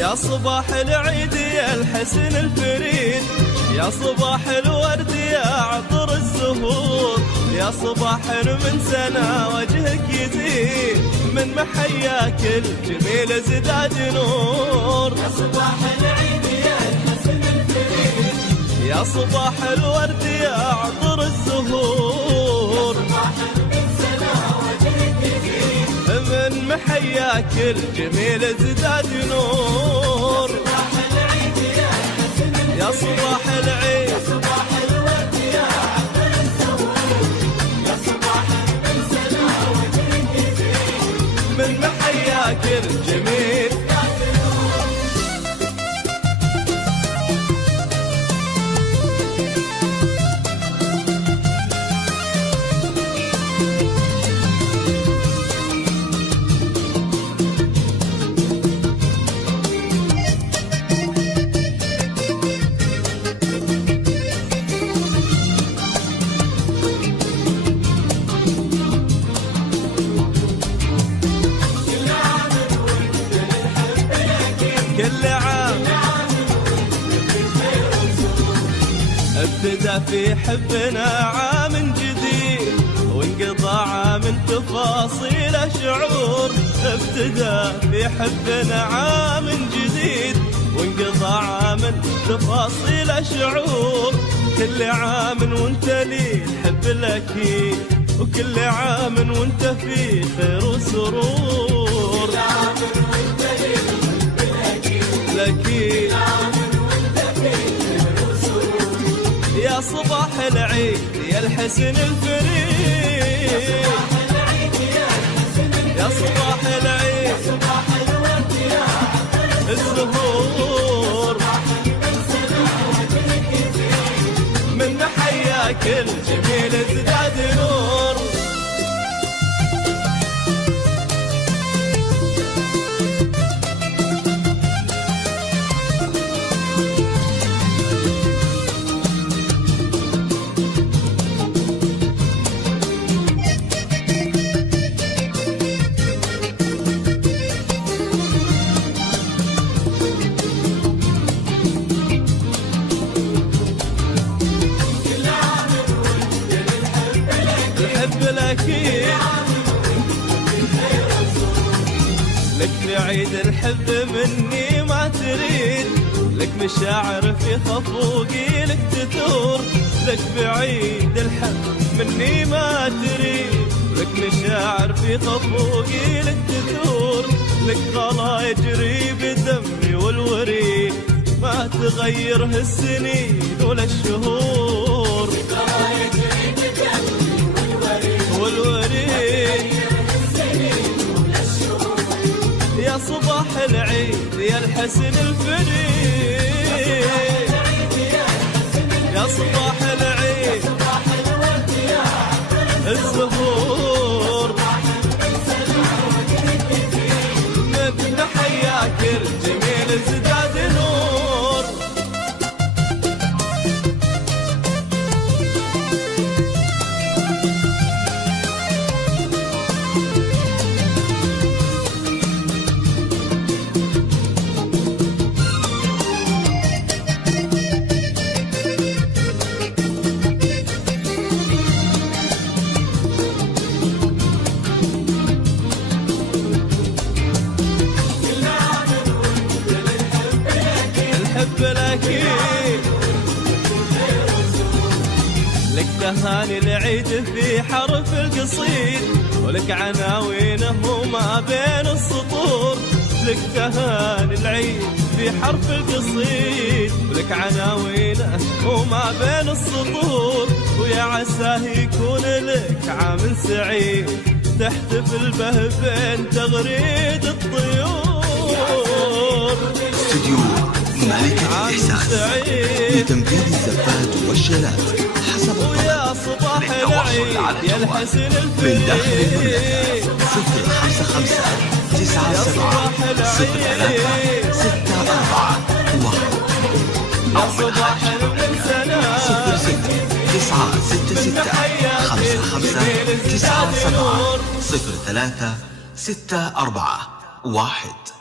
يا صباح العيد يا الحسن الفريد، يا صباح الورد يا عطر الزهور، يا صباح من سنة وجهك يزيد، من محياك الجميل زداد نور. يا صباح العيد يا الحسن الفريد، يا صباح الورد يا عطر الزهور، من سنة وجهك يزيد، من محياك الجميل زداد نور. صباح العيد يا الحسن الفريد، يا صباح العيد، صباح الورد يا عطر الزهور، يا صباح من سنة وجهك يزيد، من محياك الجميل. كل عام ابتدى في حبنا عام جديد، وانقضى عام تفاصيل شعور. ابتدى في حبنا عام جديد، وانقضى عام تفاصيل شعور. كل عام وانت لي الحب الاكيد، وكل عام وانت في خير وسرور. الأكيد يا صباح العيد يا الحسن الفريد، يا صباح العيد صباح الورد يا الزهور، من محياك الجميل ازداد نور. الحب الأكيد لك في عيد الحب مني ما تريد، لك مشاعر في خفوقي لك تثور. لك في عيد الحب مني ما تريد، لك مشاعر في خفوقي لك تثور. لك غلا يجري بدمي والوريد، ما تغيره السنين ولا الشهور. والوريد يا صباح العيد يا الحسن الفريد، يا صباح العيد الزهور، من محياك الجميل ازداد نور. الحب الأكيد لك تهاني العيد في حرف القصيد، ولك عناوينه ما بين السطور. لك تهاني العيد في حرف القصيد، ولك عناوينه وما بين السطور. ويا عساه يكون لك عام سعيد، تحتفل به بين تغريد الطيور. استوديو ملكة الإحساس لتنفيذ الزفات والشيلات حسب الطلب. ويا صباح العيد يا الحسن من داخل الفريد، 055 97 03 64 يا صباح من سنة 00 966 55 97 03 64 1.